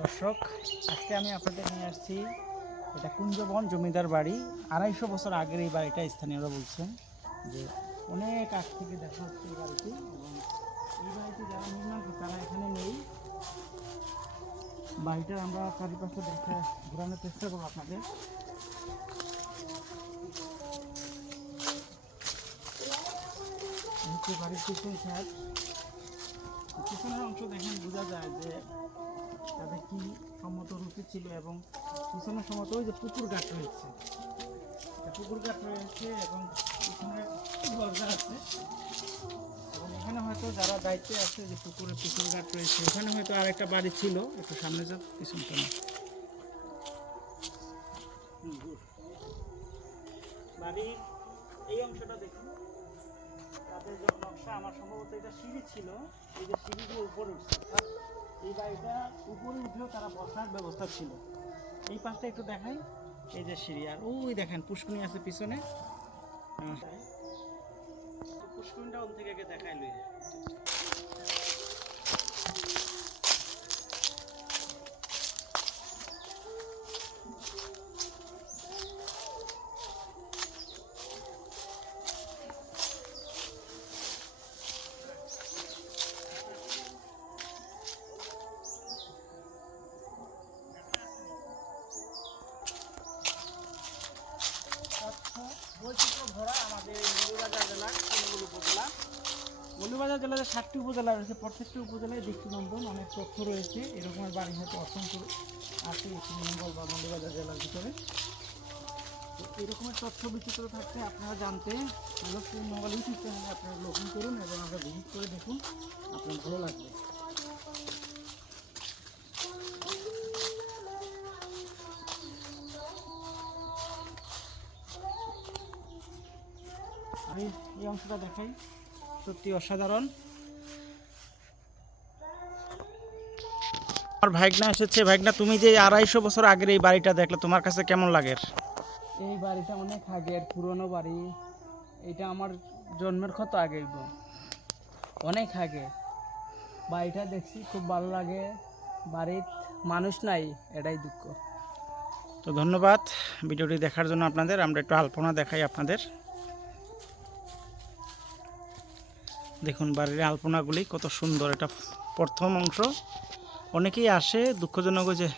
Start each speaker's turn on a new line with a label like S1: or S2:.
S1: দর্শক, আজকে আমি আপনাদের নিয়ে আসছি এটা কুঞ্জবন জমিদার বাড়ি। আড়াইশো বছর আগের এই বাড়িটা স্থানীয়রা বলছেন যে অনেক আগ থেকে দেখা হচ্ছে এই বাড়িটি এবং এই বাড়িটি যারা নির্মাণ তারা এখানে নেই। বাড়িটা আমরা চারিপাশে দেখা ঘোরানোর চেষ্টা করব আপনাদের। বাড়ির পিছন সাইড পিছনের অংশ দেখেন বোঝা যায় যে তাদের কি সম্মত রুচি ছিল এবং পিছনের সম্মত ওই যে পুকুর ঘাট রয়েছে। পুকুর ঘাট রয়েছে এবং পিছনে দরজা আছে। এবং এখানে হয়তো যারা দায়িত্বে আছে যে পুকুরে পুকুর ঘাট রয়েছে, ওখানে হয়তো আরেকটা বাড়ি ছিল, একটু সামনে যাক পিছনটা না বাড়ির এই অংশটা দেখুন। যে আমার সম্ভবত এটা সিঁড়ি ছিল। এই যে সিঁড়ি দিয়ে উপরে উঠছে এই বাড়িটা উপরে উঠলেও তারা বসার ব্যবস্থা ছিল। এই পাশটা একটু দেখাই, এই যে সিঁড়ি, আর ওই দেখেন পুষ্কুনি আছে পিছনে। পুষ্কুনিটা ওন থেকে দেখাই লই বৈচিত্র্য আমাদের জেলার তৃণমূল উপজেলা। সাতটি উপজেলা রয়েছে, প্রত্যেকটি উপজেলায় দৃষ্টিনন্দন অনেক তথ্য রয়েছে। এরকমের বাড়ি হয়তো অসংখ্য আছে এই শ্রীমঙ্গল বা মৌলবাজার জেলার ভিতরে। তো এরকমের তথ্য বিচিত্র থাকতে আপনারা জানতে হলো শ্রীমঙ্গল ইউটিউব চ্যানেলে আপনারা লগ করুন এবং আমরা ভিজিট করে দেখুন। আপনার ভালো লাগবে। আমি এই অংশটা দেখাই। সত্যি অসাধারণ। আমার ভাইগনা এসেছে। ভাইগনা তুমি যে আড়াইশো বছর আগের এই বাড়িটা দেখলে তোমার কাছে কেমন লাগে?
S2: এই বাড়িটা অনেক আগের পুরনো বাড়ি। এটা আমার জন্মের কত আগে অনেক আগে। বাড়িটা দেখছি খুব ভালো লাগে। বাড়ির মানুষ নাই এটাই দুঃখ।
S1: তো ধন্যবাদ। ভিডিওটি দেখার জন্য আপনাদের আমরা একটু আলপনা দেখাই আপনাদের। দেখুন বাড়ির আলপনাগুলি কত সুন্দর। এটা প্রথম অংশ। অনেকেই আসে দুঃখজনক যে